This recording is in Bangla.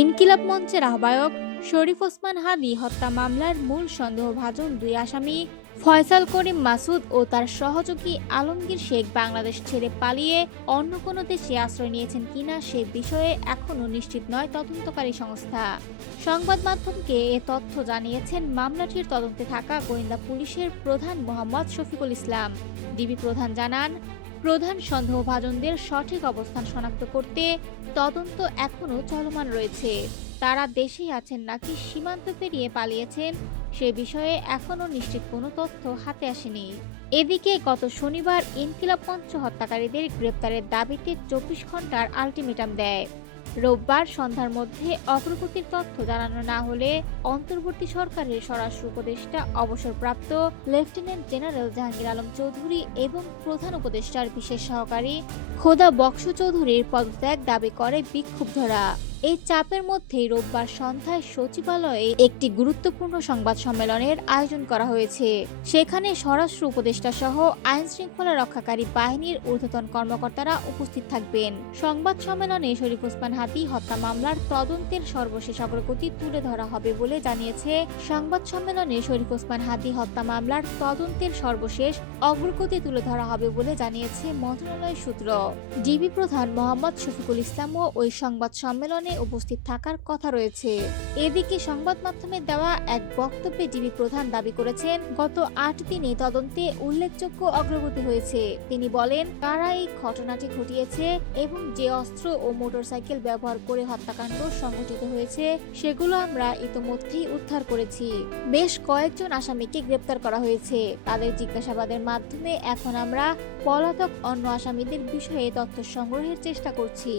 ইনকিলাব মঞ্চের আহ্বায়ক শরীফ ওসমান হাদী হত্যা মামলার মূল সন্দেহভাজন দুই আসামি ফয়সাল করিম মাসুদ ও তার সহযোগী আলমগীর শেখ বাংলাদেশ ছেড়ে পালিয়ে অন্য কোনো দেশে আশ্রয় নিয়েছেন কিনা সে বিষয়ে এখনও নিশ্চিত নয় তদন্তকারী সংস্থা। সংবাদ মাধ্যমকে এ তথ্য জানিয়েছেন মামলাটির তদন্তে থাকা গোয়েন্দা পুলিশের প্রধান মোহাম্মদ শফিকুল ইসলাম। ডিবি প্রধান জানান, প্রধান সন্দেহভাজনদের সঠিক অবস্থান শনাক্ত করতে তদন্ত এখনও চলমান রয়েছে। তারা দেশেই আছেন নাকি সীমান্ত পেরিয়ে পালিয়েছেন সে বিষয়ে এখনও নিশ্চিত কোনো তথ্য হাতে আসেনি। এদিকে গত শনিবার ইনকিলাব মঞ্চ হত্যাকারীদের গ্রেপ্তারের দাবিতে 24 ঘন্টার আলটিমেটাম দেয়। রোববার সন্ধ্যার মধ্যে অগ্রগতির তথ্য জানানো না হলে অন্তর্বর্তী সরকারের স্বরাষ্ট্র উপদেষ্টা অবসরপ্রাপ্ত লেফটেন্যান্ট জেনারেল জাহাঙ্গীর আলম চৌধুরী এবং প্রধান উপদেষ্টার বিশেষ সহকারী খোদা বক্স চৌধুরীর পদত্যাগ দাবি করে বিক্ষুব্ধরা। এই চাপের মধ্যেই রোববার সন্ধ্যায় সচিবালয়ে একটি গুরুত্বপূর্ণ সংবাদ সম্মেলনের আয়োজন করা হয়েছে। সেখানে স্বরাষ্ট্র উপদেষ্টা সহ আইন শৃঙ্খলা রক্ষাকারী বাহিনীর ঊর্ধ্বতন কর্মকর্তারা উপস্থিত থাকবেন। সংবাদ সম্মেলনে শরীফ ওসমান হাদী হত্যা মামলার তদন্তের সর্বশেষ অগ্রগতি তুলে ধরা হবে বলে জানিয়েছে। সংবাদ সম্মেলনে শরীফ ওসমান হাদী হত্যা মামলার তদন্তের সর্বশেষ অগ্রগতি তুলে ধরা হবে বলে জানিয়েছে মন্ত্রণালয় সূত্র। ডিবি প্রধান মোহাম্মদ শফিকুল ইসলামও ওই সংবাদ সম্মেলনে উপস্থিত থাকার কথা রয়েছে। এদিকে সংবাদ মাধ্যমে দেওয়া এক বক্তব্যে ডিবি প্রধান দাবি করেছেন, গত 8 দিনে তদন্তে উল্লেখযোগ্য অগ্রগতি হয়েছে। তিনি বলেন, কারা এই ঘটনাটি ঘটিয়েছে এবং যে অস্ত্র ও মোটরসাইকেল ব্যবহার করে হত্যাকাণ্ড সংঘটিত হয়েছে সেগুলো আমরা ইতোমধ্যেই উদ্ধার করেছি। বেশ কয়েকজন আসামিকে গ্রেপ্তার করা হয়েছে। তাদের জিজ্ঞাসাবাদের মাধ্যমে এখন আমরা পলাতক অন্য আসামিদের বিষয়ে তথ্য সংগ্রহের চেষ্টা করছি।